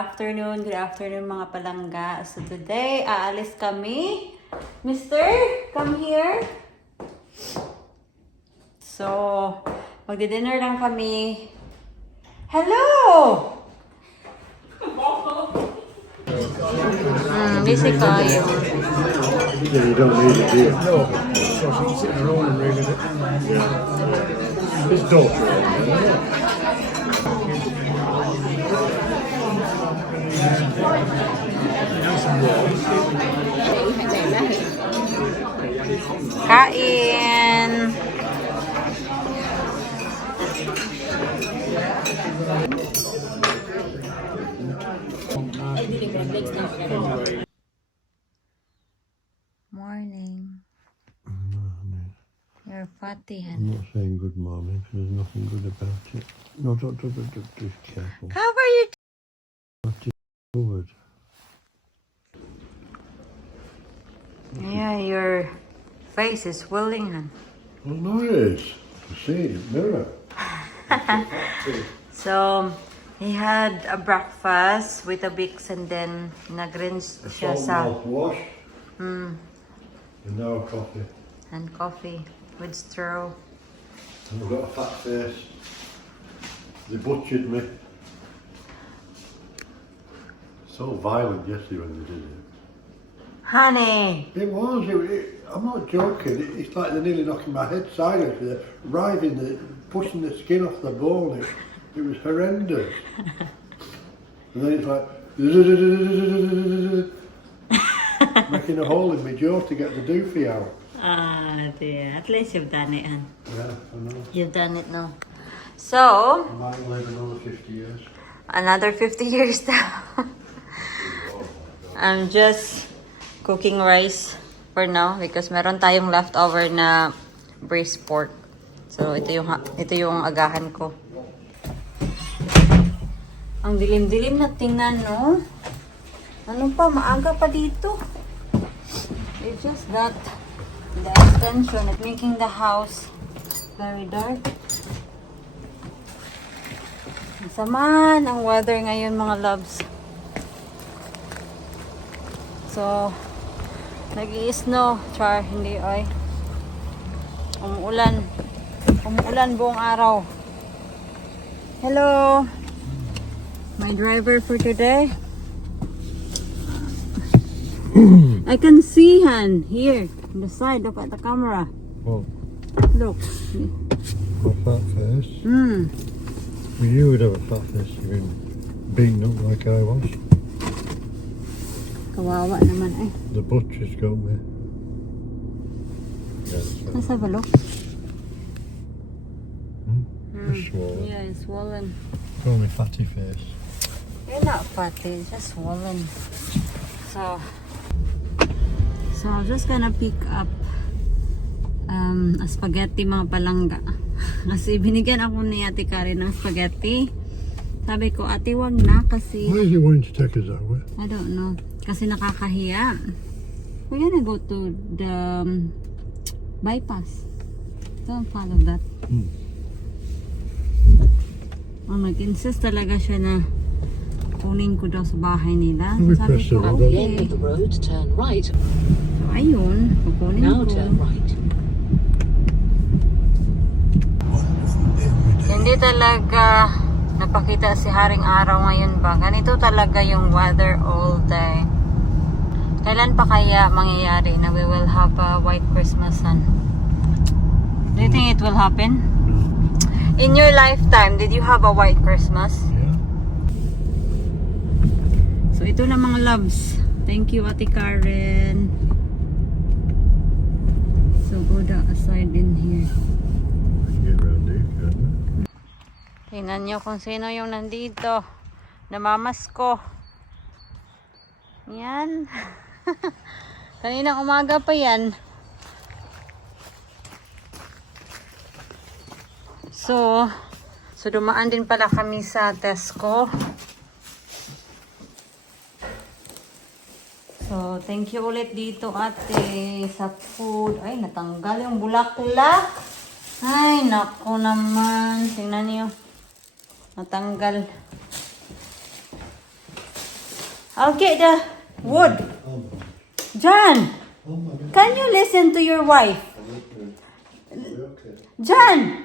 Good afternoon mga palangga. So today, aalis kami. Mister, come here. So, magdi-dinner lang kami. Hello! Busy kayo. Yeah, you don't need it, do you? No, so she can sit in her own and read it. His daughter. Kain! Morning. You're fatty, I'm honey. not saying good morning, because there's nothing good about it. No, don't, just careful. Cover your Forward. Yeah, your face is swelling, hon. Well, no, it is. You see it, mirror. So, he had a breakfast with a Bix and then nag-rinse A siya salt sa mouthwash. And now coffee. and coffee with straw. And I've got a fat face. They butchered me. So violent yesterday when they did it. Honey! It was. I'm not joking. It's like they're nearly knocking my head sideways. They're pushing the skin off the bone. It was horrendous. And then it's like making a hole in my jaw to get the doofy out. Dear. At least you've done it, hon. Yeah, I know. You've done it now. So, I might live another 50 years. another 50 years now. I'm just cooking rice for now because meron tayong leftover na braised pork. So, ito yung agahan ko. Ang dilim-dilim na tingnan, no? Ano pa? Maaga pa dito. It's just that the extension is making the house very dark. Masama ang weather ngayon, mga loves. So, nag-i-snow. Char, hindi ay. Umuulan. Umuulan buong araw. Hello! My driver for today. I can see Han here on the side. Look at the camera. Oh, Look. got a fat face. Well, you would have a fat face. You've been beaten up like I was. Kawawa naman eh. The butcher's got me. Yeah, so, Let's have a look. it's swollen. Yeah, it's swollen. Call me fatty face. You're not fatty, it's just swollen. So I'm just gonna pick up a spaghetti, mga palangga. Kasi binigyan ako ni Ate Karen ng spaghetti. Sabi ko, ate, wag na kasi Why is he wanting to take us that way? I don't know. Kasi nakakahiya. We're gonna go to the bypass. Don't follow that. Nag-insist talaga siya na kunin ko daw sa bahay nila. Let me Sabi press ko, it. At the okay. end of the road, turn right. So, ayun. Kukunin Now ko. turn right. Hindi talaga napakita si Haring Araw ngayon ba? Ganito talaga yung weather all day. Kailan pa kaya mangyayari na we will have a white Christmas sun? Do you think it will happen? In your lifetime, did you have a white Christmas? Yeah. So ito na mga loves. Thank you, Ate Karen. So go down aside in here. We can get around here, can't we? Tingnan nyo kung sino yung nandito. Namamas ko. Yan. Kaninang umaga pa yan. So dumaan din pala kami sa Tesco. So, thank you ulit dito, ate, sa food. Ay, natanggal yung bulaklak. Ay, naku naman. Tingnan niyo. Natanggal. I'll get the wood. John, can you listen to your wife? John!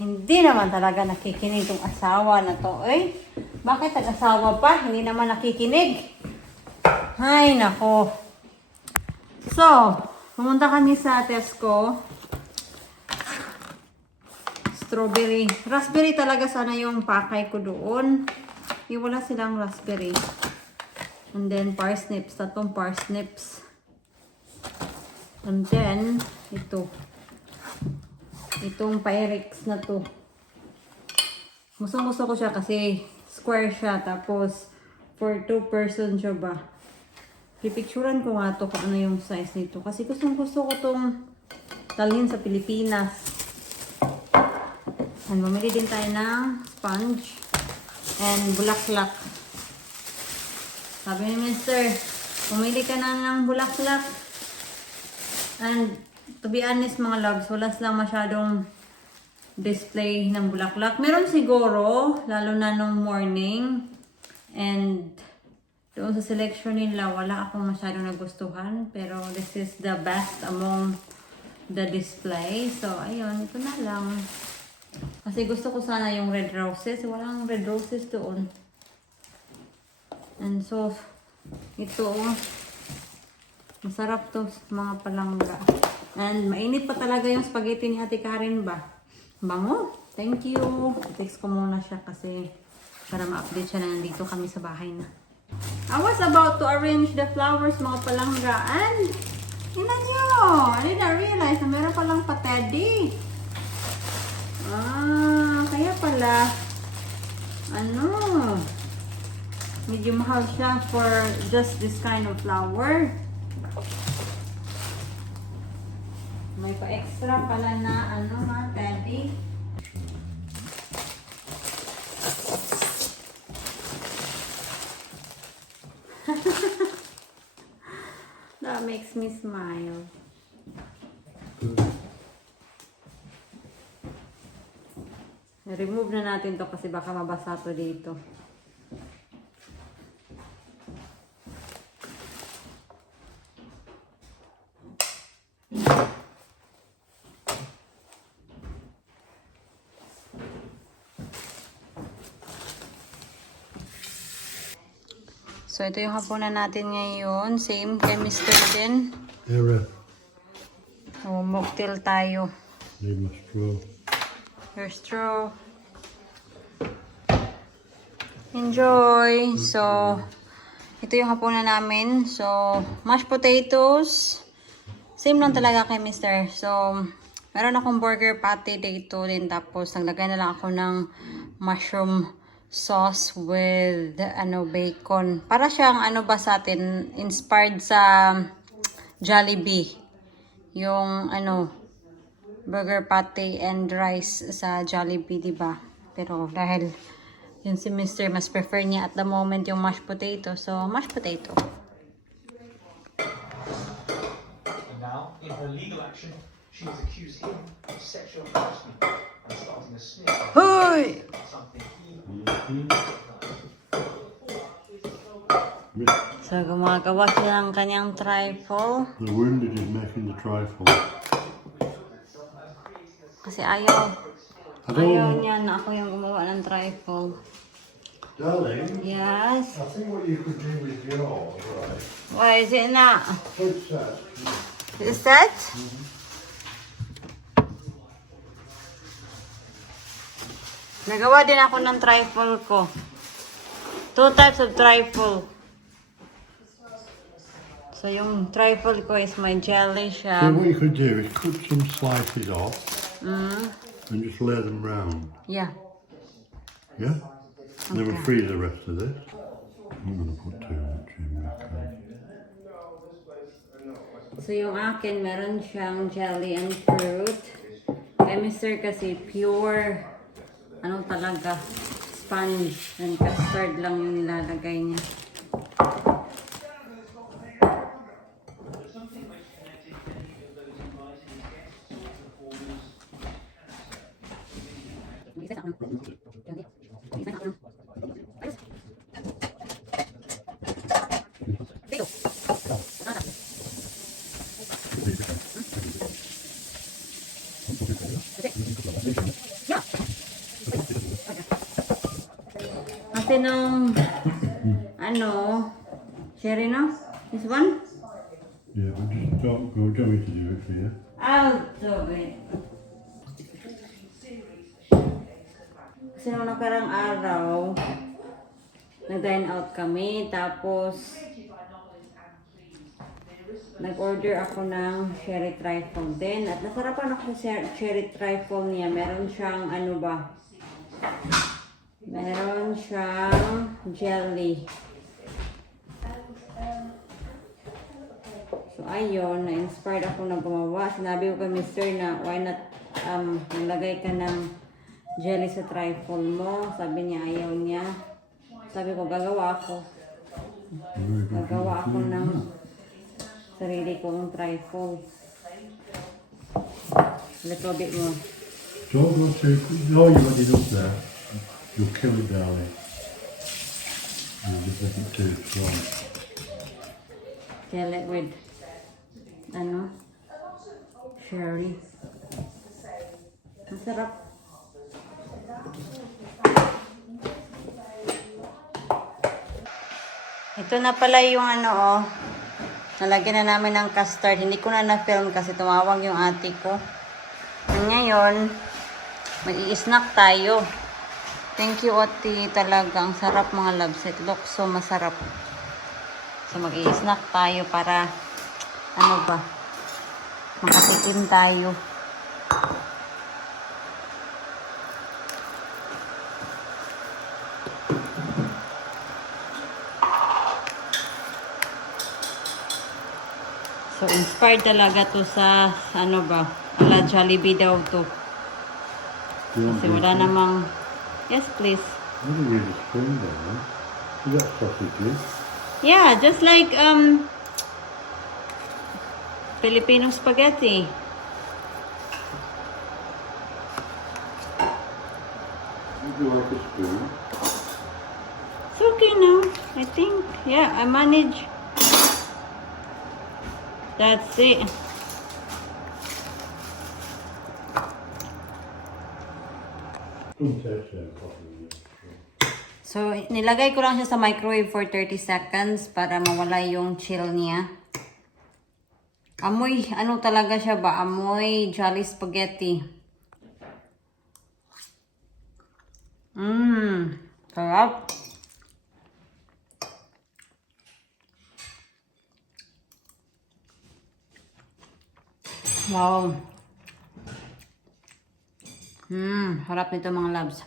Hindi naman talaga nakikinig tong asawa na to, eh. Bakit nag-asawa pa? Hindi naman nakikinig. Ay, nako. So, pumunta kami sa Tesco. Strawberry. Raspberry talaga sana yung pakay ko doon. Wala silang raspberry. And then, parsnips. 3 parsnips. And then, ito. Itong Pyrex na to. Gusto ko siya kasi square siya. Tapos, for 2 person siya ba. Pipicturan ko nga to kung ano yung size nito. Kasi gusto ko tong dalhin sa Pilipinas. And bumili din tayo ng sponge and bulaklak. Sabi ni Mr. Pumili ka na ng bulaklak. And to be honest mga loves, wala silang masyadong display ng bulaklak. Meron siguro, lalo na nung morning. And doon sa selection nila, wala akong masyadong nagustuhan. Pero this is the best among the display. So, ayun, ito na lang. Kasi gusto ko sana yung red roses. Walang red roses doon. And so, ito, masarap to mga palangga. And mainit pa talaga yung spaghetti ni Ate Karen ba? Bango. Thank you. Text ko muna siya kasi para ma-update siya na nandito kami sa bahay na. I was about to arrange the flowers mga palangga and tingnan nyo! I didn't realize na meron palang pa-teddy. Kaya pala medyo mahal siya for just this kind of flower. May pa-extra pala na teddy. That makes me smile. Remove na natin to kasi baka mabasa to dito. So, ito yung hapunan natin ngayon. Same kay Mr. din. Here, So, mocktail tayo. need my straw. Your straw. Enjoy! So, ito yung hapunan namin. So, mashed potatoes. Same lang talaga kay Mr. So, meron akong burger patty dito din. Tapos, naglagay na lang ako ng mushroom sauce with bacon. Para siyang ba sa atin, inspired sa Jollibee. Yung burger patty and rice sa Jollibee, diba? Pero dahil yun si Mr. mas prefer niya at the moment yung mashed potato. So, mashed potato. And now, in her legal action, she has accused him of sexual harassment and starting a sniff. Hoy! Something he The So, gumagawa siya ng kanyang trifle. wounded is making the trifle. Kasi ayaw Hello, niya na ako yung gumawa ng trifle. darling. Yes. I think what you could do with yours, right? Why is it not? What's that? Is that? Nagawa din ako ng trifle ko. 2 types of trifle. So, yung trifle ko is my jelly So siya. what you could do is cut some slices off and just lay them round. Yeah. Yeah? And then we'll freeze the rest of this. I'm going to put too much in. So, yung akin, meron siyang jelly and fruit. Kay Mr. kasi pure, talaga, sponge and custard lang yung nilalagay niya. Gusto nung, ano, cherry no? This one? Yeah, but just don't go. Don't me to do it for you. I'll do it. Kasi nung nakarang araw, nag-dine out kami, tapos nag-order ako ng cherry trifle din. At nasarapan ako sa cherry trifle niya. Meron siyang ano ba? Meron siyang jelly. So ayun, na-inspired ako na gumawa. Sinabi ko kay Mr. na why not nalagay ka ng jelly sa trifle mo. Sabi niya ayaw niya. Sabi ko gagawa ako. Gagawa ako ng sarili kong trifle. Little bit more. Don't go too quick. No, you've got enough there. You'll kill it, darling. You'll just make it too strong. Kill it with ano? Sherry. Masarap. Ito na pala yung ano oh. Nalagyan na namin ng custard. Hindi ko na na-film kasi tumawag yung ate ko. And ngayon, mag-i-snack tayo. Thank you, ate. Talaga, ang sarap mga loves. It looks so masarap. So, mag-i-snack tayo para, ano ba, makatikim tayo. So, inspired talaga to sa, ano ba, ala Jollibee daw to. Do you want Kasi wala namang, yes please. You don't need a spoon there, huh? You got sausages. Yeah, just like, Filipino spaghetti. Would you like a spoon? It's okay now, I think. Yeah, I manage. That's it. Don't taste that properly. So, nilagay ko lang siya sa microwave for 30 seconds para mawala yung chill niya. Amoy, ano talaga siya ba? Amoy Jolly Spaghetti. Sarap. Wow. Harap nito mga loves.